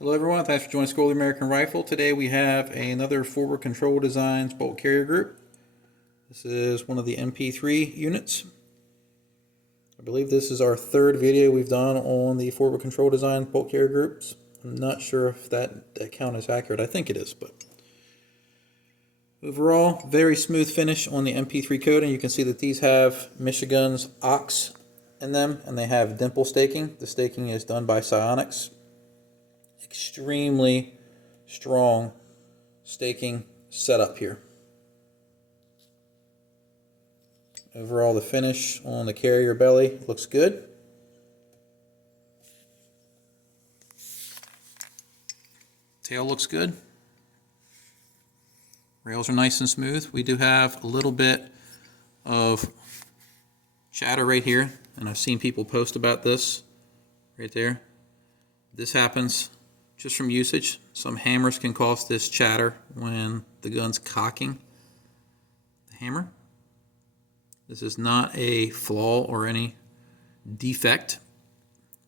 Hello everyone, thanks for joining School of the American Rifle. Today we have another Forward Control Designs bolt carrier group. This is one of the MP3 units. I believe this is our third video we've done on the Forward Control Design bolt carrier groups. I'm not sure if that count is accurate. I think it is, but overall, very smooth finish on the MP3 coating. You can see that these have Michigan's Ox in them, and they have dimple staking. The staking is done by Psionics. Extremely strong staking setup here. Overall, the finish on the carrier belly looks good. Tail looks good. Rails are nice and smooth. We do have a little bit of chatter right here, and I've seen people post about this right there. This happens just from usage. Some hammers can cause this chatter when the gun's cocking the hammer. This is not a flaw or any defect.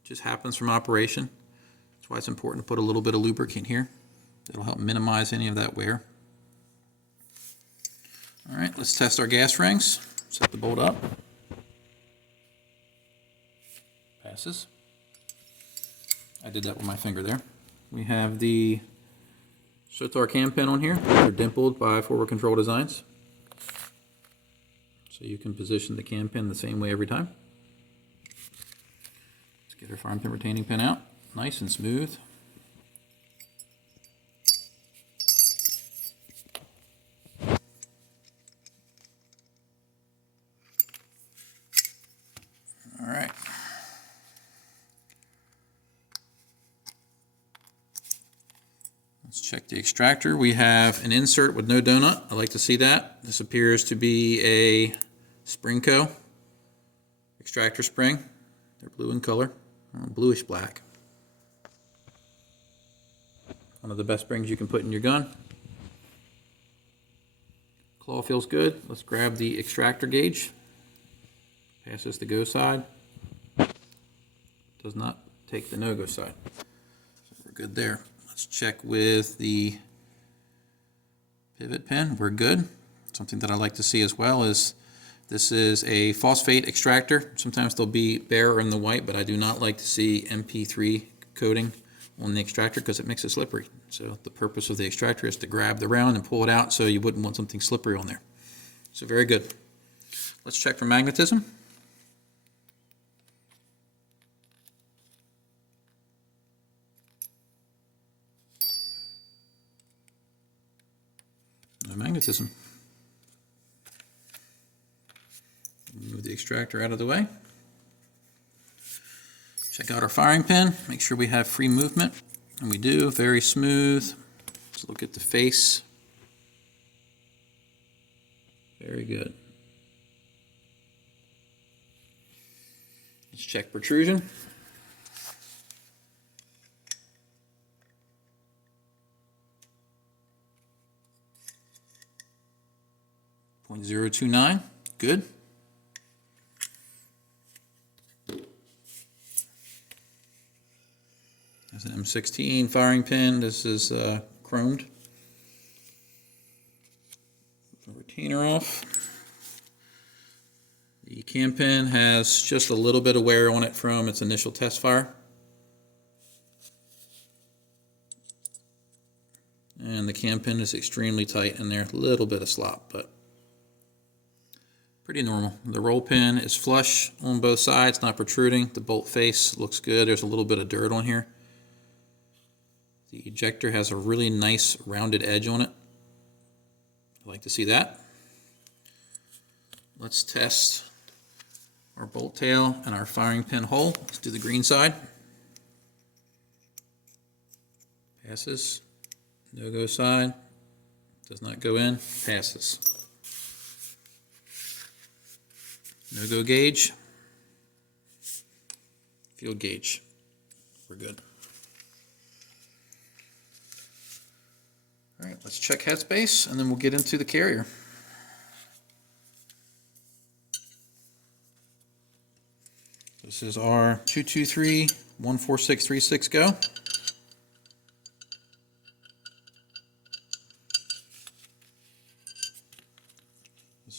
It just happens from operation. That's why it's important to put a little bit of lubricant here. It'll help minimize any of that wear. All right, let's test our gas rings. Set the bolt up. Passes. I did that with my finger there. We have the Sotar cam pin on here. They're dimpled by Forward Control Designs. So you can position the cam pin the same way every time. Let's get our firing pin retaining pin out. Nice and smooth. All right. Let's check the extractor. We have an insert with no donut. I like to see that. This appears to be a Springco extractor spring. They're blue in color, bluish black. One of the best springs you can put in your gun. Claw feels good. Let's grab the extractor gauge. Pass this to go side. Does not take the no-go side. So we're good there. Let's check with the pivot pin. We're good. Something that I like to see as well is this is a phosphate extractor. Sometimes they'll be bare in the white, but I do not like to see MP3 coating on the extractor because it makes it slippery. So the purpose of the extractor is to grab the round and pull it out, so you wouldn't want something slippery on there. So very good. Let's check for magnetism. No magnetism. Move the extractor out of the way. Check out our firing pin. Make sure we have free movement. And we do. Very smooth. Let's look at the face. Very good. Let's check protrusion. .029. Good. There's an M16 firing pin. This is chromed. The retainer off. The cam pin has just a little bit of wear on it from its initial test fire. And the cam pin is extremely tight in there. A little bit of slop, but pretty normal. The roll pin is flush on both sides, not protruding. The bolt face looks good. There's a little bit of dirt on here. The ejector has a really nice rounded edge on it. I like to see that. Let's test our bolt tail and our firing pin hole. Let's do the green side. Passes. No-go side. Does not go in. Passes. No-go gauge. Field gauge. We're good. All right, let's check headspace, and then we'll get into the carrier. This is our 223-14636 go.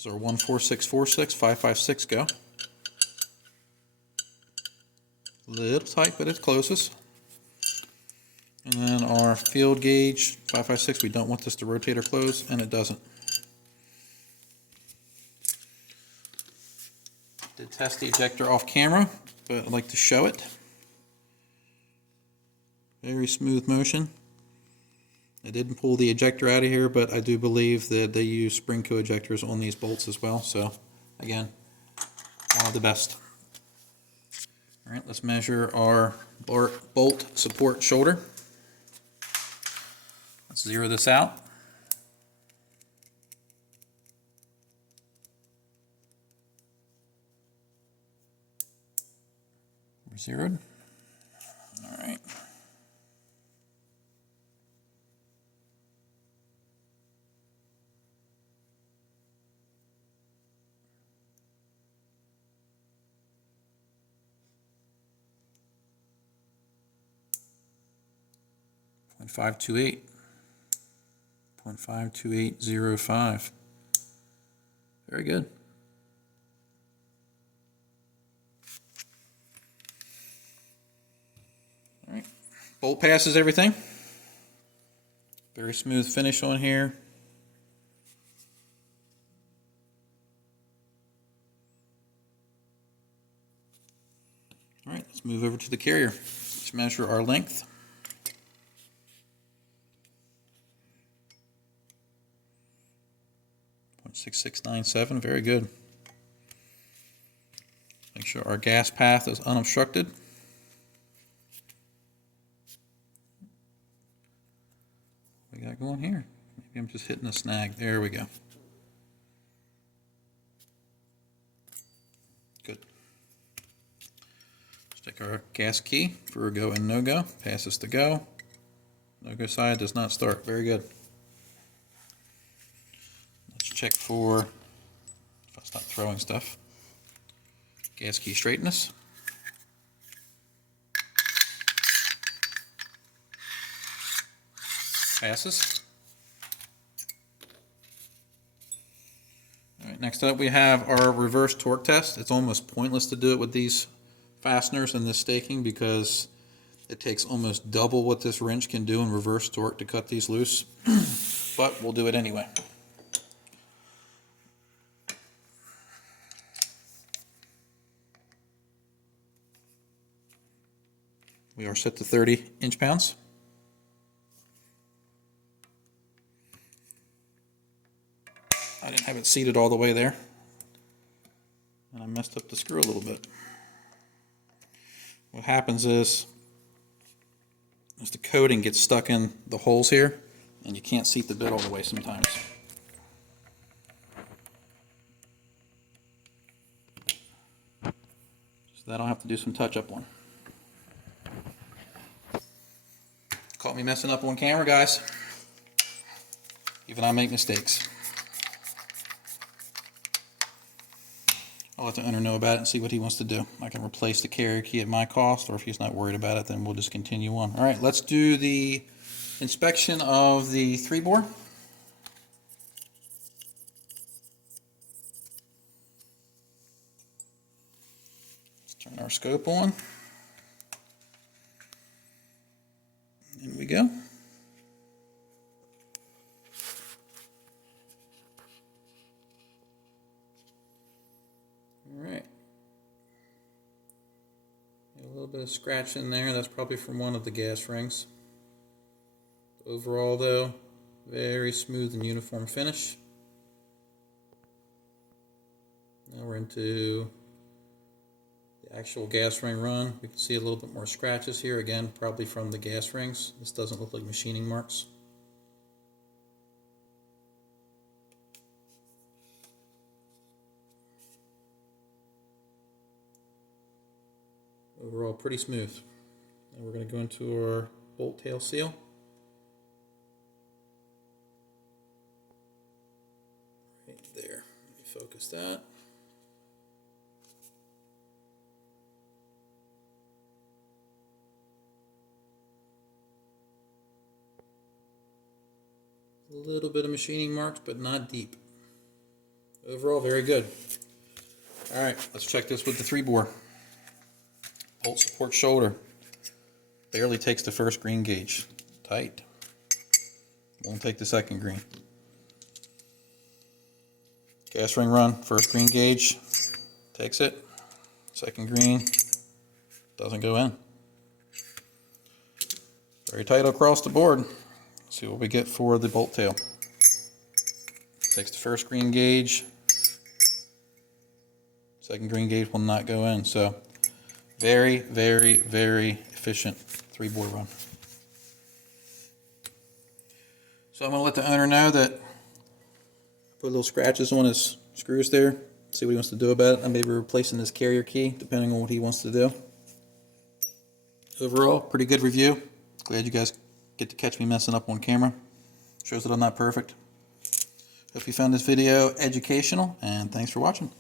This is our 14646 556 go. A little tight, but it closes. And then our field gauge 556, we don't want this to rotate or close, and it doesn't. Did test the ejector off camera, but I'd like to show it. Very smooth motion. I didn't pull the ejector out of here, but I do believe that they use spring co-ejectors on these bolts as well. So again, one of the best. All right, let's measure our bolt support shoulder. Let's zero this out. We're zeroed. All right. .528. 0.52805. Very good. All right. Bolt passes everything. Very smooth finish on here. All right, let's move over to the carrier. Let's measure our length. .6697, very good. Make sure our gas path is unobstructed. What we got going here? Maybe I'm just hitting a snag. There we go. Good. Let's take our gas key for a go and no go. Passes to go. No go side does not start. Very good. Check for, if I stop throwing stuff, gas key straightness. Passes. All right, next up we have our reverse torque test. It's almost pointless to do it with these fasteners and this staking because it takes almost double what this wrench can do in reverse torque to cut these loose, but we'll do it anyway. We are set to 30 inch-pounds. I didn't have it seated all the way there, and I messed up the screw a little bit. What happens is the coating gets stuck in the holes here, and you can't seat the bit all the way sometimes. So that I'll have to do some touch-up on. Caught me messing up on camera, guys. Even I make mistakes. I'll let the owner know about it and see what he wants to do. I can replace the carrier key at my cost, or if he's not worried about it, then we'll just continue on. All right, let's do the inspection of the 3-bore. Let's turn our scope on. In we go. All right. A little bit of scratch in there. That's probably from one of the gas rings. Overall, though, very smooth and uniform finish. Now we're into the actual gas ring run. We can see a little bit more scratches here, again probably from the gas rings. This doesn't look like machining marks. Overall pretty smooth. Now we're going to go into our bolt tail seal. Right there. Let me focus that. A little bit of machining marks, but not deep. Overall, very good. All right, let's check this with the 3-bore. Bolt support shoulder. Barely takes the first green gauge. Tight. Won't take the second green. Gas ring run, first green gauge. Takes it. Second green. Doesn't go in. Very tight across the board. Let's see what we get for the bolt tail. Takes the first green gauge. Second green gauge will not go in. So very, very, very efficient 3-bore run. So I'm going to let the owner know that I put little scratches on his screws there. See what he wants to do about it. I may be replacing his carrier key depending on what he wants to do. Overall, pretty good review. Glad you guys get to catch me messing up on camera. Shows that I'm not perfect. Hope you found this video educational, and thanks for watching.